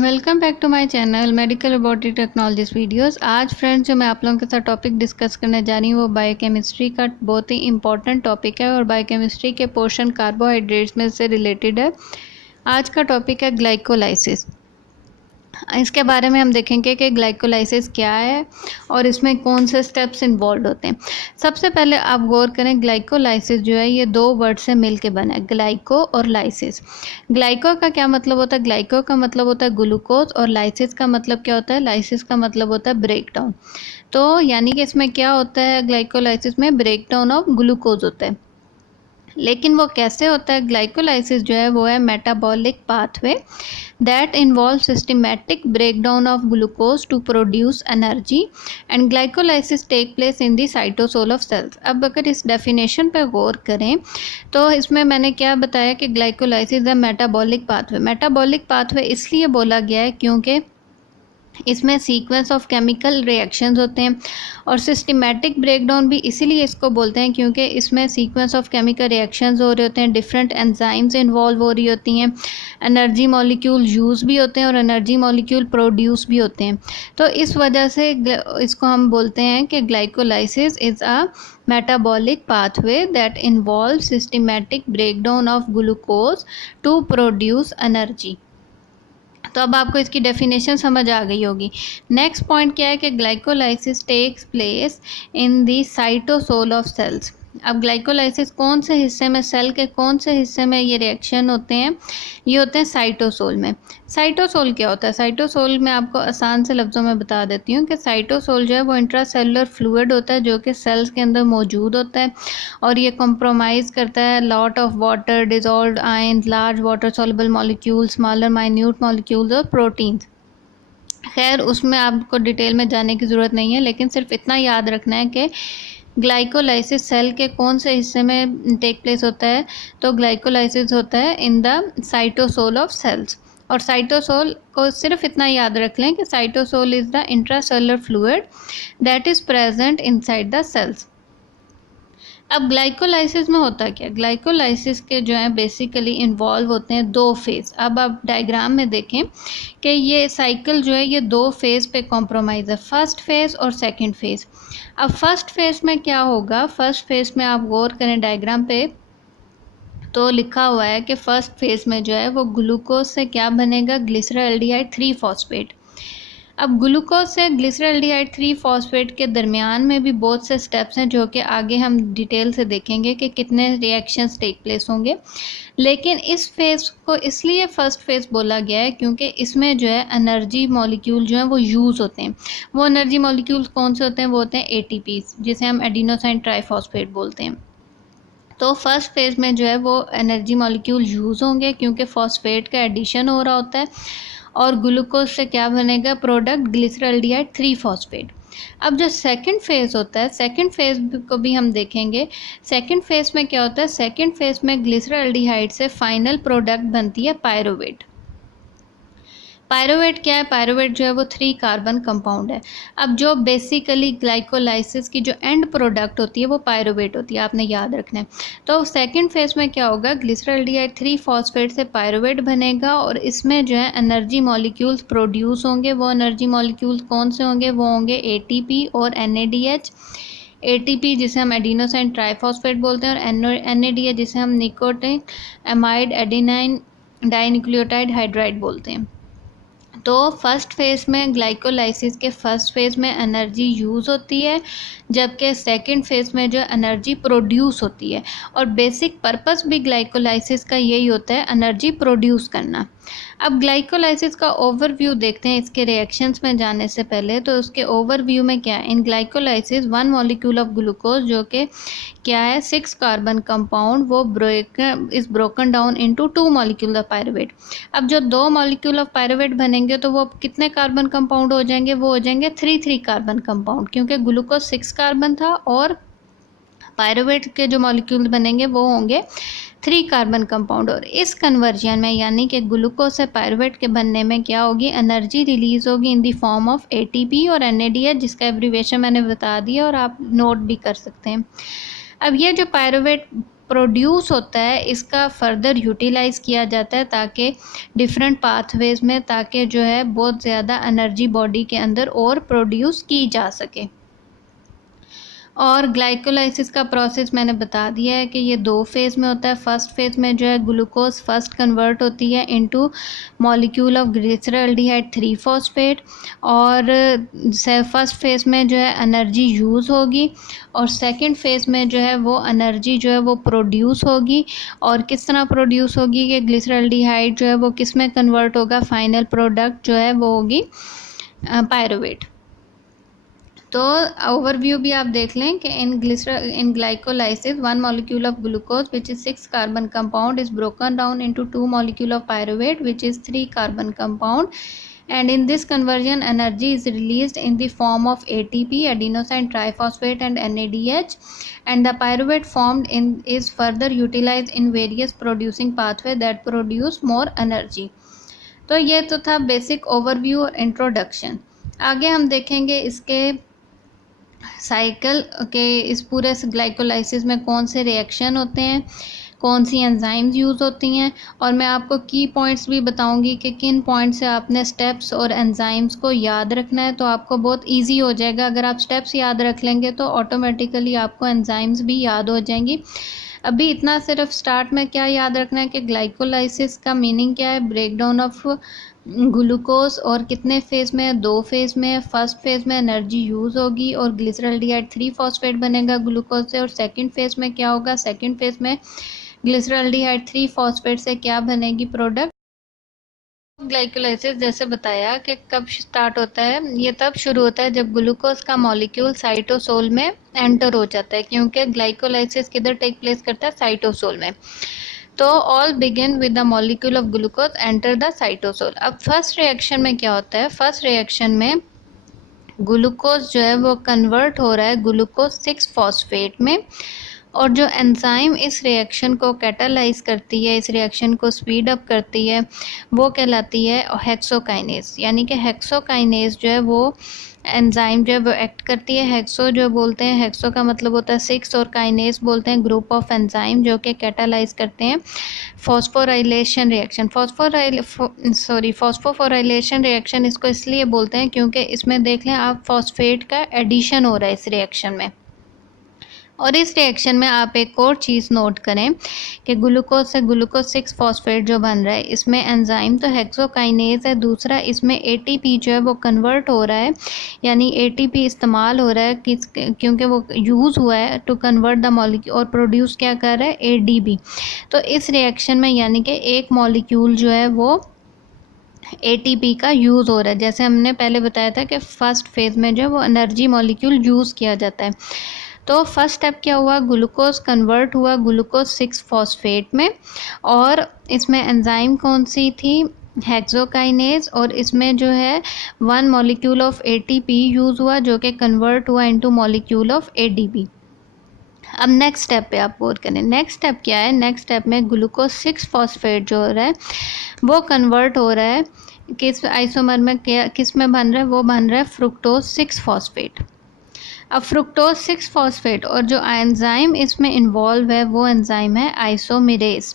Welcome back to my channel medical laboratory technologies videos. आज friends जो मैं आप लोगों के साथ टॉपिक डिस्कस करने जा रही हूँ वो बायोकेमिस्ट्री का बहुत ही इंपॉर्टेंट टॉपिक है और बायोकेमिस्ट्री के पोर्शन कार्बोहाइड्रेट्स में से रिलेटेड है। आज का टॉपिक है ग्लाइकोलाइसिस। इसके बारे में हम देखेंगे कि ग्लाइकोलाइसिस क्या है और इसमें कौन से स्टेप्स इन्वॉल्व होते हैं। सबसे पहले आप गौर करें, ग्लाइकोलाइसिस जो है ये दो वर्ड से मिल के बना है, ग्लाइको और लाइसिस। ग्लाइको का क्या मतलब होता है? ग्लाइको का मतलब होता है ग्लूकोज और लाइसिस का मतलब क्या होता है? लाइसिस का मतलब होता है ब्रेक डाउन। तो यानी कि इसमें क्या होता है, ग्लाइकोलाइसिस में ब्रेक डाउन ऑफ ग्लूकोज होता है। लेकिन वो कैसे होता है? ग्लाइकोलाइसिस जो है वो है metabolic pathway that involves systematic breakdown of glucose to produce energy and glycolysis take place in the cytosol of cells। अब अगर इस डेफिनेशन पे गौर करें तो इसमें मैंने क्या बताया कि ग्लाइकोलाइसिस है मेटाबॉलिक पाथवे। मेटाबॉलिक पाथवे इसलिए बोला गया है क्योंकि इसमें सीक्वेंस ऑफ केमिकल रिएक्शंस होते हैं और सिस्टमेटिक ब्रेकडाउन भी इसीलिए इसको बोलते हैं क्योंकि इसमें सीक्वेंस ऑफ केमिकल रिएक्शंस हो रहे होते हैं, डिफरेंट एंजाइम्स इन्वॉल्व हो रही होती हैं, एनर्जी मॉलिक्यूल यूज़ भी होते हैं और एनर्जी मॉलिक्यूल प्रोड्यूस भी होते हैं। तो इस वजह से इसको हम बोलते हैं कि glycolysis is a metabolic pathway that involves systematic breakdown of glucose to produce energy। तो अब आपको इसकी डेफिनेशन समझ आ गई होगी। नेक्स्ट पॉइंट क्या है कि glycolysis takes place in the cytosol of cells. अब ग्लाइकोलाइसिस कौन से हिस्से में, सेल के कौन से हिस्से में ये रिएक्शन होते हैं? ये होते हैं साइटोसोल में। साइटोसोल क्या होता है? साइटोसोल में आपको आसान से लफ्ज़ों में बता देती हूँ कि साइटोसोल जो है वो इंट्रासेलुलर फ्लूइड होता है जो कि सेल्स के अंदर मौजूद होता है और ये कंप्रोमाइज़ करता है lot of water, dissolved ions, large water soluble molecules, smaller minute molecules और प्रोटीन्स। खैर उसमें आपको डिटेल में जाने की ज़रूरत नहीं है, लेकिन सिर्फ इतना याद रखना है कि ग्लाइकोलाइसिस सेल के कौन से हिस्से में टेक प्लेस होता है? तो ग्लाइकोलाइसिस होता है in the cytosol of cells. और साइटोसोल को सिर्फ इतना याद रख लें कि cytosol is the intracellular fluid that is present inside the cells. अब ग्लाइकोलाइसिस में होता क्या? ग्लाइकोलाइसिस के जो है बेसिकली इन्वॉल्व होते हैं दो फेज़। अब आप डायग्राम में देखें कि ये साइकिल जो है ये दो फेज़ पे कॉम्प्रोमाइज़ है, फर्स्ट फेज़ और सेकंड फेज़। अब फर्स्ट फेज़ में क्या होगा? फर्स्ट फेज़ में आप गौर करें डायग्राम पे तो लिखा हुआ है कि फर्स्ट फेज़ में जो है वो ग्लूकोज से क्या बनेगा? Glyceraldehyde 3 phosphate. अब ग्लूकोज से ग्लिसरॉल्डिहाइड 3 फॉस्फेट के दरमियान में भी बहुत से स्टेप्स हैं जो कि आगे हम डिटेल से देखेंगे कि कितने रिएक्शंस टेक प्लेस होंगे। लेकिन इस फेज़ को इसलिए फर्स्ट फेज़ बोला गया है क्योंकि इसमें जो है एनर्जी मॉलिक्यूल जो हैं वो यूज़ होते हैं। वो एनर्जी मॉलिक्यूल्स कौन से होते हैं? वो होते हैं एटीपीज, जिसे हम एडिनोसाइन ट्राइफॉस्फेट बोलते हैं। तो फर्स्ट फेज़ में जो है वो एनर्जी मॉलिक्यूल यूज़ होंगे क्योंकि फॉस्फेट का एडिशन हो रहा होता है और ग्लूकोज से क्या बनेगा? Product glyceraldehyde 3 phosphate. अब जो सेकंड फेज़ होता है, सेकंड फेज़ को भी हम देखेंगे। सेकंड फेज़ में क्या होता है? सेकंड फेज़ में ग्लिसरॉल्डिहाइड से फाइनल प्रोडक्ट बनती है पायरुवेट। पायरुवेट क्या है? पायरुवेट जो है वो 3 कार्बन कंपाउंड है। अब जो बेसिकली ग्लाइकोलाइसिस की जो एंड प्रोडक्ट होती है वो पायरुवेट होती है, आपने याद रखना है। तो सेकंड फेज़ में क्या होगा? ग्लिसरॉल्डिहाइड 3 फॉस्फेट से पायरुवेट बनेगा और इसमें जो है एनर्जी मॉलिक्यूल्स प्रोड्यूस होंगे। वो एनर्जी मॉलिक्यूल्स कौन से होंगे? वो होंगे एटीपी और एनएडीएच। एटीपी जिसे हम एडिनोसाइन ट्राइफॉस्फेट बोलते हैं और एनएडीएच जिसे हम nicotine amide adenine dinucleotide hydride बोलते हैं। तो फर्स्ट फेज़ में ग्लाइकोलाइसिस के फर्स्ट फेज़ में एनर्जी यूज़ होती है जबकि सेकंड फेज़ में जो एनर्जी प्रोड्यूस होती है। और बेसिक पर्पस भी ग्लाइकोलाइसिस का यही होता है, एनर्जी प्रोड्यूस करना। अब ग्लाइकोलाइसिस का ओवरव्यू देखते हैं इसके रिएक्शंस में जाने से पहले। तो उसके ओवरव्यू में क्या है? इन ग्लाइकोलाइसिस 1 मॉलिक्यूल ऑफ ग्लूकोज जो कि क्या है 6 कार्बन कंपाउंड, वो is broken down into 2 molecule of pyruvate. अब जो 2 मॉलिक्यूल ऑफ पायरुवेट बनेंगे तो वो कितने कार्बन कंपाउंड हो जाएंगे? वो हो जाएंगे 3 कार्बन कंपाउंड, क्योंकि ग्लूकोज 6 कार्बन था और पायरुवेट के जो मॉलिक्यूल बनेंगे वो होंगे 3 कार्बन कंपाउंड। और इस कन्वर्जन में यानी कि ग्लूकोज से पायरुवेट के बनने में क्या होगी? एनर्जी रिलीज होगी in the form of ATP और एनएडीएच, जिसका एब्रीविएशन मैंने बता दिया और आप नोट भी कर सकते हैं। अब ये जो पायरुवेट प्रोड्यूस होता है इसका फर्दर यूटिलाइज़ किया जाता है ताकि डिफरेंट पाथवेज में, ताकि जो है बहुत ज़्यादा एनर्जी बॉडी के अंदर और प्रोड्यूस की जा सके। और ग्लाइकोलाइसिस का प्रोसेस मैंने बता दिया है कि ये 2 फेज़ में होता है। फर्स्ट फेज़ में जो है ग्लूकोज फर्स्ट कन्वर्ट होती है into molecule of glyceraldehyde 3 phosphate, और फर्स्ट फेज़ में जो है एनर्जी यूज़ होगी, और सेकंड फेज़ में जो है वो एनर्जी जो है वो प्रोड्यूस होगी। और किस तरह प्रोड्यूस होगी कि ग्लिसरॉल्डिहाइड जो है वो किस में कन्वर्ट होगा, फाइनल प्रोडक्ट जो है वो होगी पायरुवेट। तो ओवरव्यू भी आप देख लें कि इन glycolysis 1 molecule of glucose which is 6 carbon compound is broken down into 2 molecule of pyruvate which is 3 carbon compound, and in this conversion energy is released in the form of ATP, adenosine triphosphate, and NADH, and the pyruvate formed in is further utilized in various producing pathway that produce more energy। तो ये तो था basic overview और introduction. आगे हम देखेंगे इसके cycle के इस पूरे ग्लाइकोलाइसिस में कौन से रिएक्शन होते हैं, कौन सी एंजाइम्स यूज़ होती हैं, और मैं आपको की पॉइंट्स भी बताऊंगी कि किन पॉइंट से आपने स्टेप्स और एंजाइम्स को याद रखना है। तो आपको बहुत इजी हो जाएगा, अगर आप स्टेप्स याद रख लेंगे तो ऑटोमेटिकली आपको एंजाइम्स भी याद हो जाएंगी। अभी इतना सिर्फ स्टार्ट में क्या याद रखना है कि ग्लाइकोलाइसिस का मीनिंग क्या है, ब्रेकडाउन ऑफ ग्लूकोज, और कितने फेज़ में है, 2 फेज़ में है। फर्स्ट फेज़ में एनर्जी यूज़ होगी और ग्लिसरॉल्डिहाइड 3 फॉस्फेट बनेगा ग्लूकोज से, और सेकंड फेज़ में क्या होगा, सेकंड फेज़ में ग्लिसरॉल्डिहाइड 3 फॉस्फेट से क्या बनेगी प्रोडक्ट। ग्लाइकोलाइसिस जैसे बताया कि कब स्टार्ट होता है, ये तब शुरू होता है जब ग्लूकोज का मॉलिक्यूल साइटोसोल में एंटर हो जाता है, क्योंकि ग्लाइकोलाइसिस किधर टेक प्लेस करता है, साइटोसोल में। तो all begin with the molecule of glucose enter the cytosol. अब फर्स्ट रिएक्शन में क्या होता है, फर्स्ट रिएक्शन में ग्लूकोज जो है वो कन्वर्ट हो रहा है ग्लूकोज 6 फॉस्फेट में, और जो एंजाइम इस रिएक्शन को कैटालाइज करती है, इस रिएक्शन को स्पीड अप करती है, वो कहलाती है हेक्सोकाइनेज। यानी कि हेक्सोकाइनेज जो है वो एंजाइम जो है वो एक्ट करती है। हेक्सो जो बोलते हैं, हेक्सो का मतलब होता है 6, और काइनेज बोलते हैं ग्रुप ऑफ एंजाइम जो कि कैटालाइज करते हैं फॉस्फोराइलेशन रिएक्शन। फॉस्फोफोराइलेशन रिएक्शन इसको इसलिए बोलते हैं क्योंकि इसमें देख लें आप, फॉस्फेट का एडिशन हो रहा है इस रिएक्शन में। और इस रिएक्शन में आप एक और चीज़ नोट करें कि ग्लूकोज से ग्लूकोज 6 फॉस्फेट जो बन रहा है, इसमें एंजाइम तो हेक्सोकाइनेज है, दूसरा इसमें एटीपी जो है वो कन्वर्ट हो रहा है, यानी एटीपी इस्तेमाल हो रहा है क्योंकि वो यूज़ हुआ है टू कन्वर्ट द मॉलिक्यूल, और प्रोड्यूस क्या कर रहा है, एडीबी। तो इस रिएक्शन में यानी कि एक मॉलिक्यूल जो है वो एटीपी का यूज़ हो रहा है। जैसे हमने पहले बताया था कि फर्स्ट फेज़ में जो है वो एनर्जी मॉलिक्यूल यूज़ किया जाता है। तो फर्स्ट स्टेप क्या हुआ, ग्लूकोज कन्वर्ट हुआ ग्लूकोज 6 फॉस्फेट में, और इसमें एंजाइम कौन सी थी, हेक्सोकाइनेज, और इसमें जो है 1 मॉलिक्यूल ऑफ एटीपी यूज़ हुआ जो कि कन्वर्ट हुआ इनटू मॉलिक्यूल ऑफ एडीपी। अब नेक्स्ट स्टेप पे आप गौर करें, नेक्स्ट स्टेप क्या है, नेक्स्ट स्टेप में ग्लूकोज 6 फॉस्फेट जो हो रहा है वो कन्वर्ट हो रहा है किस आइसोमर में, किस में बन रहा है, वो बन रहा है फ्रुक्टोज 6 फॉस्फेट। अब फ्रुक्टोज 6 फॉस्फेट और जो एंजाइम इसमें इन्वॉल्व है वो एंजाइम है आइसोमेरेज,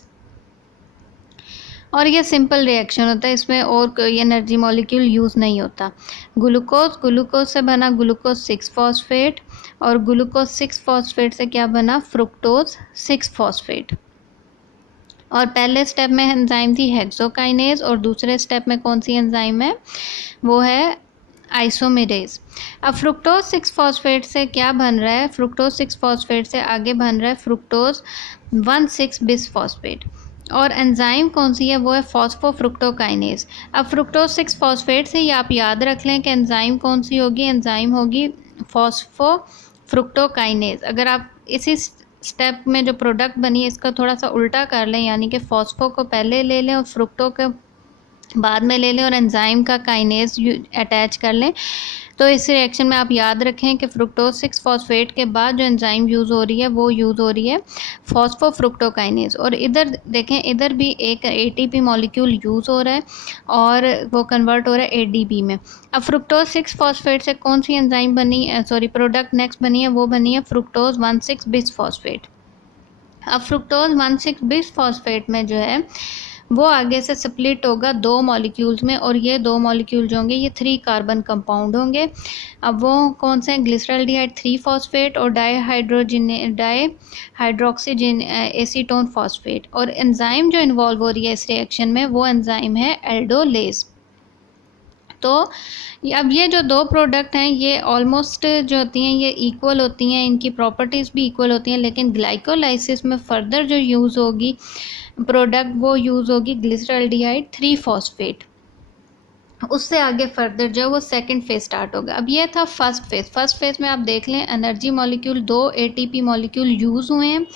और ये सिंपल रिएक्शन होता है, इसमें और कोई एनर्जी मॉलिक्यूल यूज़ नहीं होता। ग्लूकोज से बना ग्लूकोज 6 फॉस्फेट, और ग्लूकोज 6 फॉस्फेट से क्या बना, फ्रुक्टोज 6 फॉस्फेट। और पहले स्टेप में एंजाइम थी हेक्सोकाइनेज, और दूसरे स्टेप में कौन सी एंजाइम है, वो है आइसोमेरेज। अब फ्रुक्टोज 6 फॉस्फेट से क्या बन रहा है, फ्रुक्टोज 6 फॉस्फेट से आगे बन रहा है फ्रुक्टोज 1,6 बिस फॉस्फेट, और एंजाइम कौन सी है, वो है फॉस्फोफ्रुक्टोकाइनेज। अब फ्रुक्टोज 6 फॉस्फेट से ही आप याद रख लें कि एंजाइम कौन सी होगी, एंजाइम होगी फॉस्फोफ्रुक्टोकाइनेज। अगर आप इसी स्टेप में जो प्रोडक्ट बनी है इसका थोड़ा सा उल्टा कर लें, यानी कि फॉस्फो को पहले ले लें और फ्रुक्टो को बाद में ले लें, और एंजाइम का काइनेज अटैच कर लें, तो इस रिएक्शन में आप याद रखें कि फ्रुक्टोज 6 फॉस्फेट के बाद जो एंजाइम यूज़ हो रही है वो यूज़ हो रही है फॉस्फोफ्रुक्टोकाइनेज। और इधर देखें, इधर भी एक एटीपी मॉलिक्यूल यूज़ हो रहा है और वो कन्वर्ट हो रहा है एडीपी में। अब फ्रुक्टोज 6 फॉस्फेट से कौन सी एंजाइम बनी, प्रोडक्ट नेक्स्ट बनी है, वो बनी है फ्रुक्टोज 1,6 बिस फॉस्फेट। अब फ्रुक्टोज 1,6 बिसफॉस्फेट में जो है वो आगे से स्प्लिट होगा दो मॉलिक्यूल्स में, और ये दो मॉलिक्यूल जो होंगे ये 3 कार्बन कंपाउंड होंगे। अब वो कौन से हैं? ग्लिसरल्डिहाइड 3 फॉस्फेट और डाईहाइड्रोक्सीजिन एसीटोन फॉस्फेट। और एंजाइम जो इन्वॉल्व हो रही है इस रिएक्शन में वो एंजाइम है एल्डोलेज। तो अब ये जो दो प्रोडक्ट हैं ये ऑलमोस्ट जो होती हैं ये इक्वल होती हैं, इनकी प्रॉपर्टीज़ भी इक्वल होती हैं, लेकिन ग्लाइकोलाइसिस में फर्दर जो यूज़ होगी प्रोडक्ट वो यूज़ होगी ग्लिसरल्डिहाइड 3 फॉस्फेट। उससे आगे फर्दर जो है वो सेकंड फेज स्टार्ट होगा। अब ये था फर्स्ट फेज। फर्स्ट फेज में आप देख लें energy molecule, 2 ATP molecule use हुए हैं,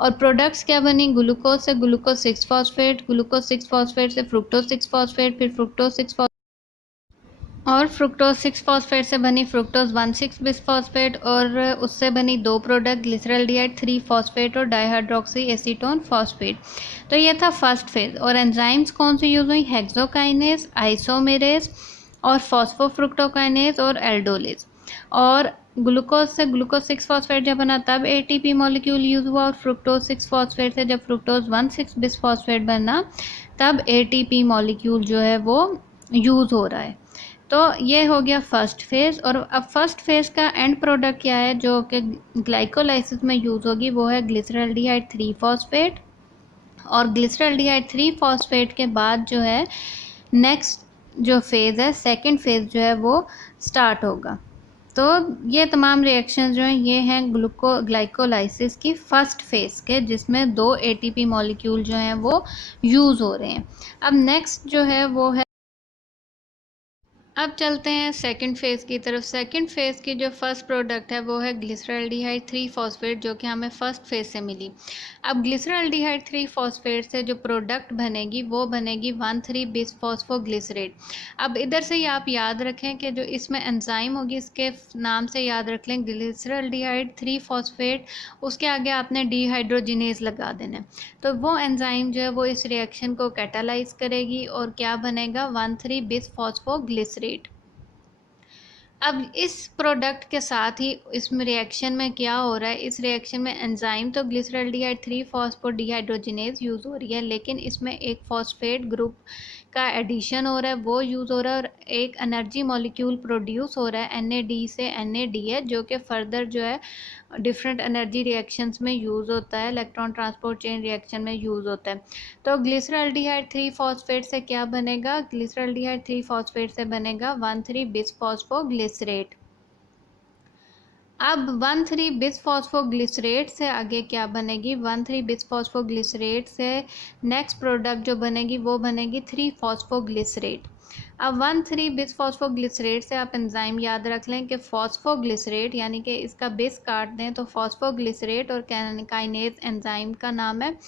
और प्रोडक्ट्स क्या बनी? ग्लूकोज से ग्लूकोज 6 फॉस्फेट, ग्लूकोज 6 फॉस्फेट से फ्रुक्टोज 6 फॉस्फेट, फिर फ्रुक्टोज 6 और फ्रुक्टोज 6 फॉस्फेट से बनी फ्रुक्टोज 1,6 बिसफॉस्फेट, और उससे बनी दो प्रोडक्ट ग्लिसरल्डिहाइड 3 फॉस्फेट और डाईहाइड्रोक्सी एसीटोन फॉस्फेट। तो ये था फर्स्ट फेज। और एंजाइम्स कौन सी यूज हुई? हेक्सोकाइनेज, आइसोमेरेज और फॉस्फोफ्रुक्टोकाइनेज और एल्डोलेज। और ग्लूकोज से ग्लूकोज 6 फॉस्फेट जब बना तब एटीपी मॉलिक्यूल यूज हुआ, और फ्रुक्टोज 6 फॉस्फेट से जब फ्रुक्टोज 1,6 बिसफॉस्फेट बना तब एटीपी मॉलिक्यूल जो है वो यूज हो रहा है। तो ये हो गया फर्स्ट फेज। और अब फर्स्ट फेज का एंड प्रोडक्ट क्या है जो कि ग्लाइकोलाइसिस में यूज़ होगी? वो है ग्लिसरल्डिहाइड 3 फॉस्फेट। और ग्लिसरल्डिहाइड 3 फॉस्फेट के बाद जो है नेक्स्ट जो फेज़ है, सेकंड फेज़ जो है वो स्टार्ट होगा। तो ये तमाम रिएक्शंस जो हैं ये हैं ग्लाइकोलाइसिस की फर्स्ट फेज़ के, जिसमें 2 एटीपी मॉलिक्यूल जो हैं वो यूज़ हो रहे हैं। अब नेक्स्ट जो है वो है, अब चलते हैं सेकंड फेज़ की तरफ। सेकंड फेज़ की जो फर्स्ट प्रोडक्ट है वो है ग्लिसरल्डिहाइड 3 फॉस्फेट, जो कि हमें फर्स्ट फेज़ से मिली। अब ग्लिसरल्डिहाइड 3 फॉस्फेट से जो प्रोडक्ट बनेगी वो बनेगी 1,3 बिसफॉस्फोग्लिसरेट। अब इधर से ही आप याद रखें कि जो इसमें एंजाइम होगी इसके नाम से याद रख लें, ग्लिसरल्डिहाइड 3 फॉस्फेट, उसके आगे आपने डीहाइड्रोजिनेज लगा देना है। तो वो एंजाइम जो है वो इस रिएक्शन को कैटालाइज करेगी और क्या बनेगा? 1,3 बिसफॉस्फोग्लिसरेट। अब इस प्रोडक्ट के साथ ही इसमें रिएक्शन में क्या हो रहा है? इस रिएक्शन में एंजाइम तो ग्लिसरल्डिहाइड 3 फॉस्फोडिहाइड्रोजिनेज यूज़ हो रही है, लेकिन इसमें एक फॉस्फेट ग्रुप का एडिशन हो रहा है, वो यूज़ हो रहा है, और एक एनर्जी मॉलिक्यूल प्रोड्यूस हो रहा है NAD से NADH, जो कि फर्दर जो है डिफरेंट एनर्जी रिएक्शंस में यूज़ होता है, इलेक्ट्रॉन ट्रांसपोर्ट चेन रिएक्शन में यूज़ होता है। तो ग्लिसरल्डिहाइड 3 फॉस्फेट से क्या बनेगा? ग्लिसरल्डिहाइड 3 फॉस्फेट से बनेगा 1,3 बिसफॉस्फोग्लिसरेट। अब 1,3 बिसफॉस्फोग्लिसरेट से आगे क्या बनेगी? 1,3 बिसफॉस्फोग्लिसरेट से नेक्स्ट प्रोडक्ट जो बनेगी वो बनेगी 3 फॉस्फोग्लिसरेट। अब 1,3 बिसफॉस्फोग्लिसरेट से आप एंजाइम याद रख लें कि फॉस्फोग्लिसरेट, यानी कि इसका बेस काट दें तो फॉस्फोग्लिसरेट और काइनेज एंजाइम का नाम है,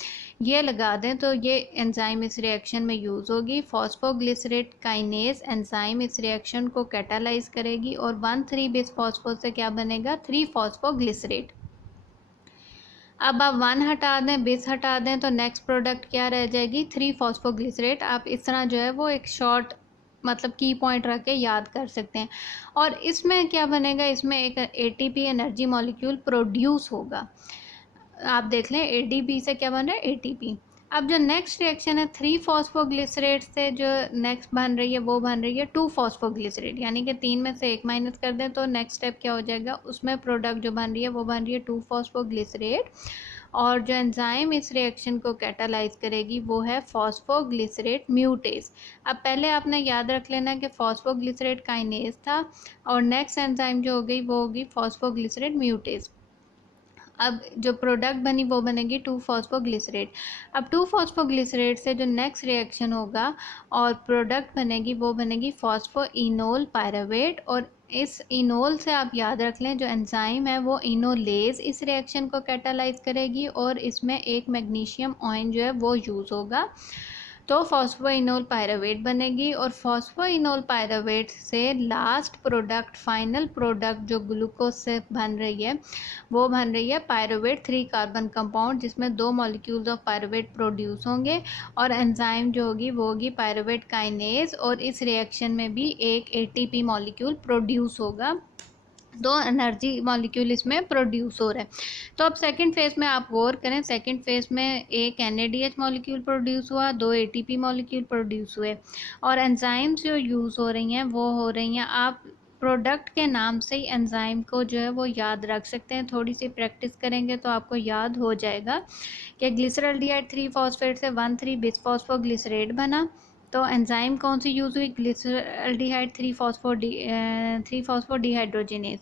ये लगा दें तो ये एंजाइम इस रिएक्शन में यूज़ होगी। फॉस्फोग्लिसरेट काइनेज एंजाइम इस रिएक्शन को कैटालाइज करेगी, और 1,3 बिसफॉस्फो से क्या बनेगा? 3 फॉस्फोग्लिसरेट। अब आप 1 हटा दें, बिस हटा दें, तो नेक्स्ट प्रोडक्ट क्या रह जाएगी? 3 फॉस्फोग्लिसरेट। आप इस तरह जो है वो एक शॉर्ट मतलब की पॉइंट रख के याद कर सकते हैं। और इसमें क्या बनेगा? इसमें एक एटीपी एनर्जी मॉलिक्यूल प्रोड्यूस होगा। आप देख लें एडीपी से क्या बन रहा है? एटीपी। अब जो नेक्स्ट रिएक्शन है 3 फॉस्फोग्लिसरेट से जो नेक्स्ट बन रही है वो बन रही है 2 फॉस्फोग्लिसरेट, यानी कि 3 में से 1 माइनस कर दें तो नेक्स्ट स्टेप क्या हो जाएगा? उसमें प्रोडक्ट जो बन रही है वो बन रही है 2 फॉस्फोग्लिसरेट, और जो एंजाइम इस रिएक्शन को कैटालाइज करेगी वो है फॉस्फोग्लिसरेट म्यूटेज। अब पहले आपने याद रख लेना कि फॉस्फोग्लिसरेट काइनेज था, और नेक्स्ट एंजाइम जो हो गई वो होगी फॉस्फोग्लिसरेट म्यूटेज। अब जो प्रोडक्ट बनी वो बनेगी 2 फॉस्फोग्लिसरेट। अब 2 फॉस्फोग्लिसरेट से जो नेक्स्ट रिएक्शन होगा और प्रोडक्ट बनेगी वो बनेगी फॉस्फोइनोल पायरुवेट, और इस इनोल से आप याद रख लें जो एंजाइम है वो इनोलेज इस रिएक्शन को कैटालाइज करेगी, और इसमें एक मैग्नीशियम आयन जो है वो यूज़ होगा, तो फॉस्फोइनोल पायरुवेट बनेगी। और फॉस्फोइनोल पायरुवेट से लास्ट प्रोडक्ट, फाइनल प्रोडक्ट जो ग्लूकोज से बन रही है वो बन रही है पायरुवेट 3 कार्बन कंपाउंड, जिसमें 2 मॉलिक्यूल्स ऑफ पायरुवेट प्रोड्यूस होंगे, और एंजाइम जो होगी वो होगी पायरुवेट काइनेज, और इस रिएक्शन में भी एक एटीपी मॉलिक्यूल प्रोड्यूस होगा, दो एनर्जी मॉलिक्यूल इसमें प्रोड्यूस हो रहा है। तो अब सेकंड फेज में आप गौर करें, सेकंड फेज में एक NADH मॉलिक्यूल प्रोड्यूस हुआ, 2 ATP मॉलिक्यूल प्रोड्यूस हुए, और एंजाइम्स जो यूज़ हो रही हैं वो हो रही हैं, आप प्रोडक्ट के नाम से ही एंजाइम को जो है वो याद रख सकते हैं। थोड़ी सी प्रैक्टिस करेंगे तो आपको याद हो जाएगा कि ग्लिसरल्डिहाइड 3 फॉस्फेट से 1,3 बिसफॉस्फोग्लिसरेट बना। तो एंजाइम कौन सी यूज़ हुई? ग्लिसरल्डिहाइड 3 फॉस्फोडिहाइड्रोजिनेज।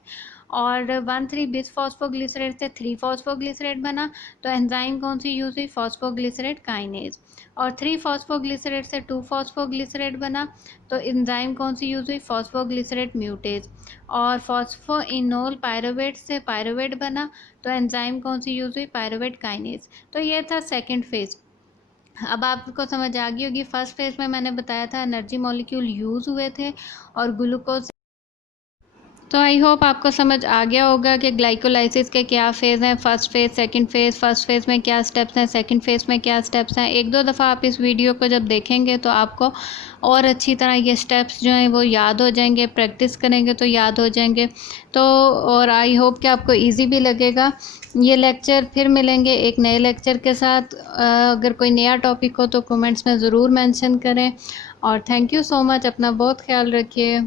और 1,3 बिसफॉस्फोग्लिसरेट से 3 फॉस्फोग्लिसरेट बना, तो एंजाइम कौन सी यूज़ हुई? Phosphoglycerate kinase. और 3 फॉस्फोग्लिसरेट से 2 फॉस्फोग्लिसरेट बना, तो एंजाइम कौन सी यूज़ हुई? फॉस्फोग्लिसरेट म्यूटेज। और फॉस्फोइनोल पायरुवेट से पायरुवेट बना, तो एंजाइम कौन सी यूज़ हुई? Pyruvate kinase. तो ये था सेकेंड फेज। अब आपको समझ आ गई होगी, फर्स्ट फेज में मैंने बताया था एनर्जी मॉलिक्यूल यूज़ हुए थे और ग्लूकोज। तो आई होप आपको समझ आ गया होगा कि ग्लाइकोलाइसिस के क्या फ़ेज़ हैं, first phase, second phase, first phase में क्या स्टेप्स हैं, सेकंड फेज़ में क्या स्टेप्स हैं। एक दो दफ़ा आप इस वीडियो को जब देखेंगे तो आपको और अच्छी तरह ये स्टेप्स जो हैं वो याद हो जाएंगे, प्रैक्टिस करेंगे तो याद हो जाएंगे। तो और आई होप कि आपको ईजी भी लगेगा ये लेक्चर। फिर मिलेंगे एक नए लेक्चर के साथ। अगर कोई नया टॉपिक हो तो कमेंट्स में ज़रूर मेंशन करें। और थैंक यू सो मच, अपना बहुत ख्याल रखिए।